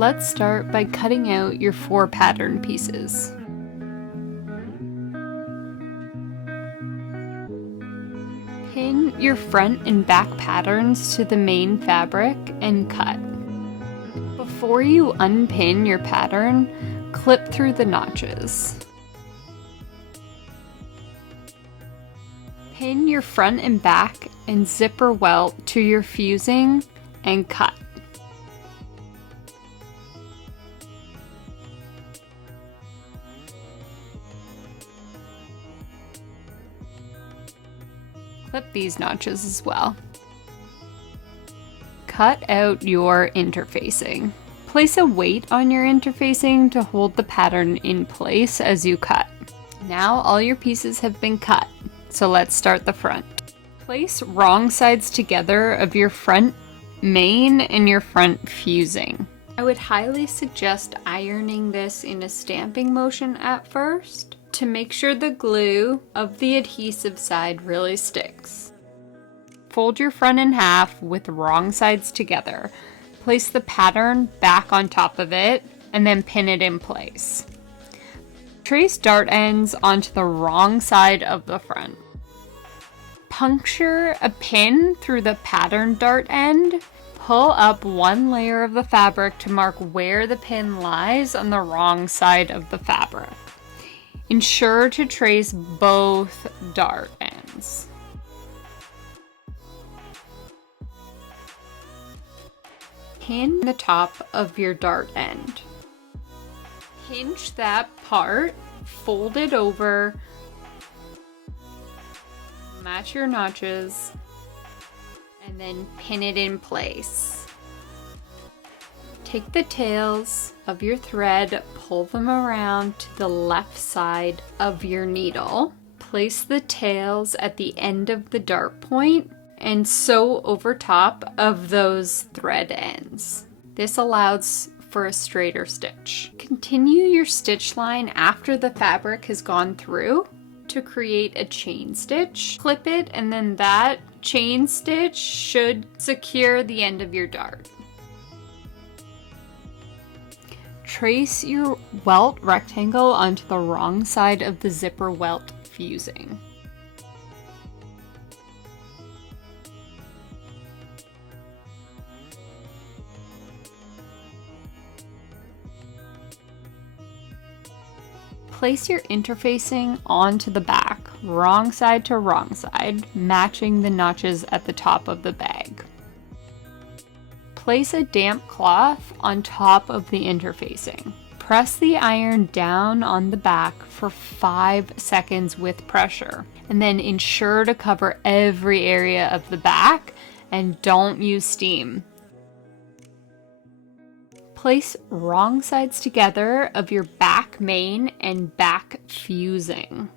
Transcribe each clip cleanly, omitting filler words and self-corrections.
Let's start by cutting out your 4 pattern pieces. Pin your front and back patterns to the main fabric and cut. Before you unpin your pattern, clip through the notches. Pin your front and back and zipper welt to your fusing and cut. Clip these notches as well. Cut out your interfacing. Place a weight on your interfacing to hold the pattern in place as you cut. Now all your pieces have been cut, so let's start the front. Place wrong sides together of your front main and your front fusing. I would highly suggest ironing this in a stamping motion at first to make sure the glue of the adhesive side really sticks. Fold your front in half with wrong sides together. Place the pattern back on top of it and then pin it in place. Trace dart ends onto the wrong side of the front. Puncture a pin through the pattern dart end. Pull up one layer of the fabric to mark where the pin lies on the wrong side of the fabric. Ensure to trace both dart ends. Pin the top of your dart end. Hinge that part, fold it over, match your notches, and then pin it in place. Take the tails of your thread, pull them around to the left side of your needle. Place the tails at the end of the dart point and sew over top of those thread ends. This allows for a straighter stitch. Continue your stitch line after the fabric has gone through to create a chain stitch. Clip it, and then that chain stitch should secure the end of your dart. Trace your welt rectangle onto the wrong side of the zipper welt fusing. Place your interfacing onto the back, wrong side to wrong side, matching the notches at the top of the bag. Place a damp cloth on top of the interfacing. Press the iron down on the back for 5 seconds with pressure, and then ensure to cover every area of the back and don't use steam. Place wrong sides together of your back main and back fusing.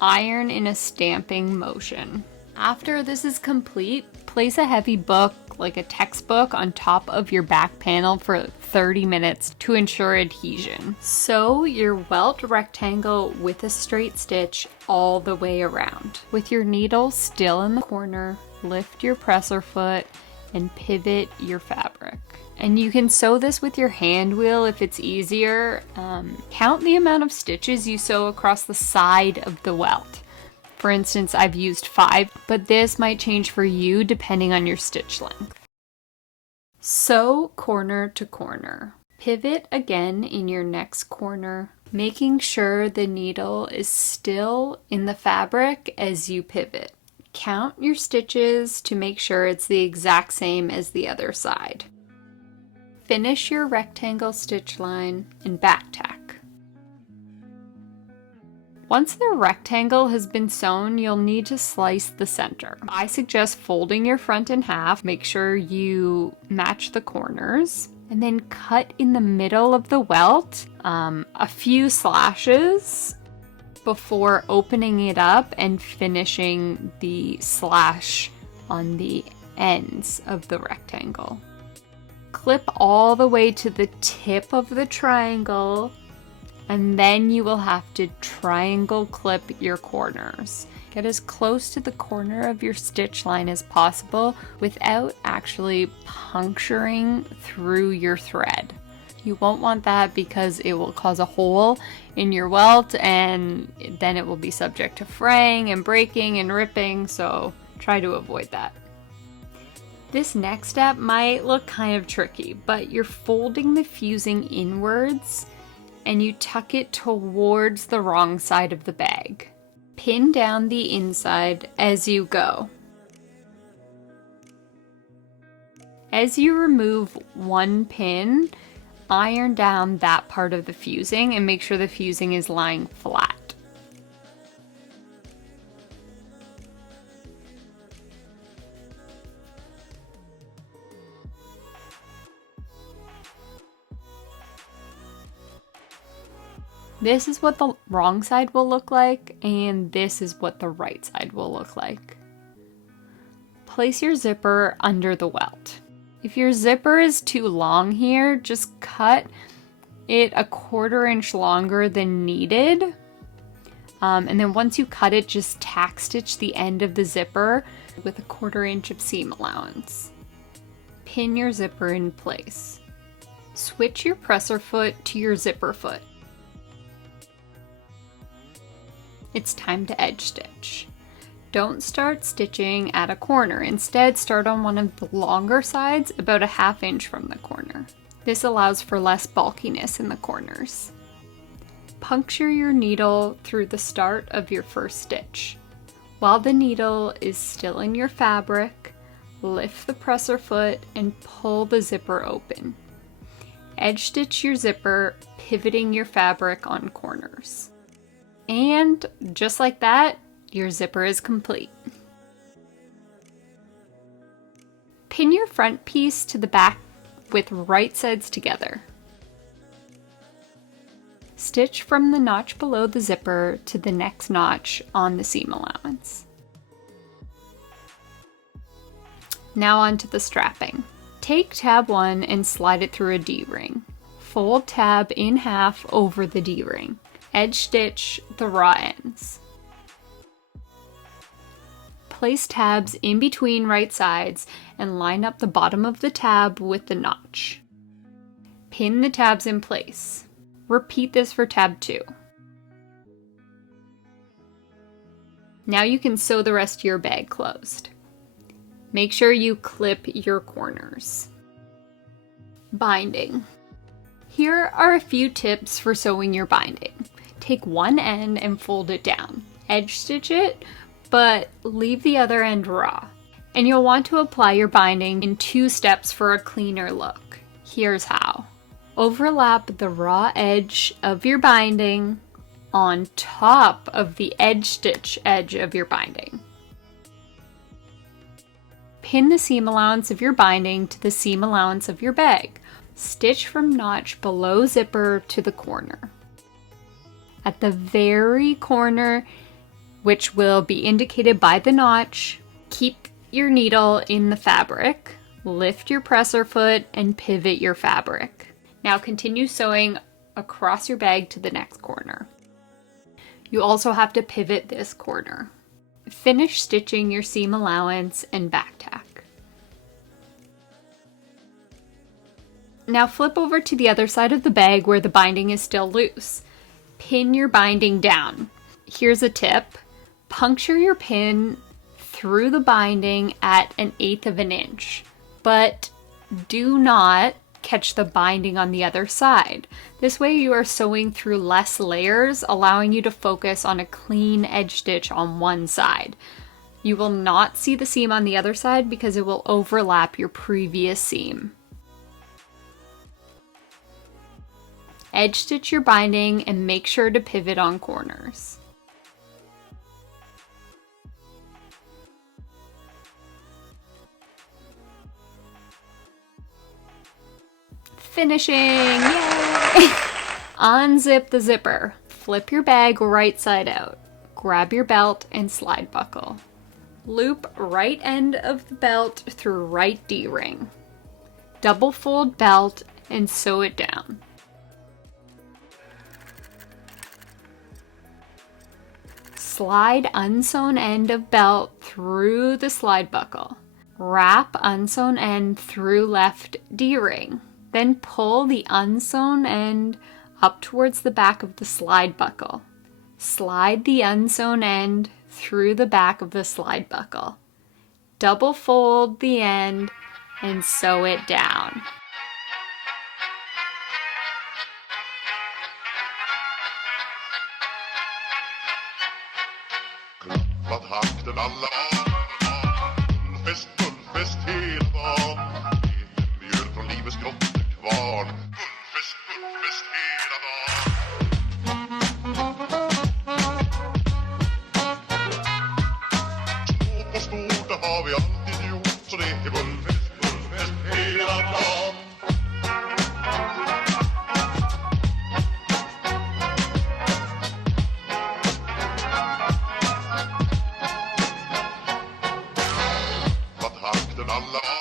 Iron in a stamping motion. After this is complete, place a heavy book, like a textbook, on top of your back panel for 30 minutes to ensure adhesion. Sew your welt rectangle with a straight stitch all the way around. With your needle still in the corner, lift your presser foot and pivot your fabric. And you can sew this with your hand wheel if it's easier. Count the amount of stitches you sew across the side of the welt. For instance, I've used 5, but this might change for you depending on your stitch length. Sew corner to corner. Pivot again in your next corner, making sure the needle is still in the fabric as you pivot. Count your stitches to make sure it's the exact same as the other side. Finish your rectangle stitch line and back tack. Once the rectangle has been sewn, you'll need to slice the center. I suggest folding your front in half, make sure you match the corners, and then cut in the middle of the welt a few slashes before opening it up and finishing the slash on the ends of the rectangle. Clip all the way to the tip of the triangle, and then you will have to triangle clip your corners. Get as close to the corner of your stitch line as possible without actually puncturing through your thread. You won't want that because it will cause a hole in your welt and then it will be subject to fraying and breaking and ripping, so try to avoid that. This next step might look kind of tricky, but you're folding the fusing inwards and you tuck it towards the wrong side of the bag. Pin down the inside as you go. As you remove one pin, iron down that part of the fusing and make sure the fusing is lying flat. This is what the wrong side will look like, and this is what the right side will look like. Place your zipper under the welt. If your zipper is too long here, just cut it 1/4 inch longer than needed. And then once you cut it, just tack stitch the end of the zipper with 1/4 inch of seam allowance. Pin your zipper in place. Switch your presser foot to your zipper foot. It's time to edge stitch. Don't start stitching at a corner. Instead, start on one of the longer sides, about 1/2 inch from the corner. This allows for less bulkiness in the corners. Puncture your needle through the start of your first stitch. While the needle is still in your fabric, lift the presser foot and pull the zipper open. Edge stitch your zipper, pivoting your fabric on corners. And just like that, your zipper is complete. Pin your front piece to the back with right sides together. Stitch from the notch below the zipper to the next notch on the seam allowance. Now onto the strapping. Take tab 1 and slide it through a D-ring. Fold tab in half over the D-ring. Edge stitch the raw ends. Place tabs in between right sides and line up the bottom of the tab with the notch. Pin the tabs in place. Repeat this for tab 2. Now you can sew the rest of your bag closed. Make sure you clip your corners. Binding. Here are a few tips for sewing your binding. Take one end and fold it down. Edge stitch it, but leave the other end raw. And you'll want to apply your binding in 2 steps for a cleaner look. Here's how. Overlap the raw edge of your binding on top of the edge stitch edge of your binding. Pin the seam allowance of your binding to the seam allowance of your bag. Stitch from notch below zipper to the corner. At the very corner, which will be indicated by the notch, keep your needle in the fabric, lift your presser foot, and pivot your fabric. Now continue sewing across your bag to the next corner. You also have to pivot this corner. Finish stitching your seam allowance and back tack. Now flip over to the other side of the bag where the binding is still loose. Pin your binding down. Here's a tip. Puncture your pin through the binding at 1/8 of an inch, but do not catch the binding on the other side. This way you are sewing through less layers, allowing you to focus on a clean edge stitch on one side. You will not see the seam on the other side because it will overlap your previous seam. Edge stitch your binding and make sure to pivot on corners. Finishing! Yay! Unzip the zipper. Flip your bag right side out. Grab your belt and slide buckle. Loop right end of the belt through right D-ring. Double fold belt and sew it down. Slide unsewn end of belt through the slide buckle. Wrap unsewn end through left D-ring. Then pull the unsewn end up towards the back of the slide buckle. Slide the unsewn end through the back of the slide buckle. Double fold the end and sew it down. Takten alla Gullfest hela dagen. Mjöl från livets grottekvarn. Gullfest hela dagen. Stort på stort, det har vi alltid gjort. Så det är gullfest hela dagen. Alla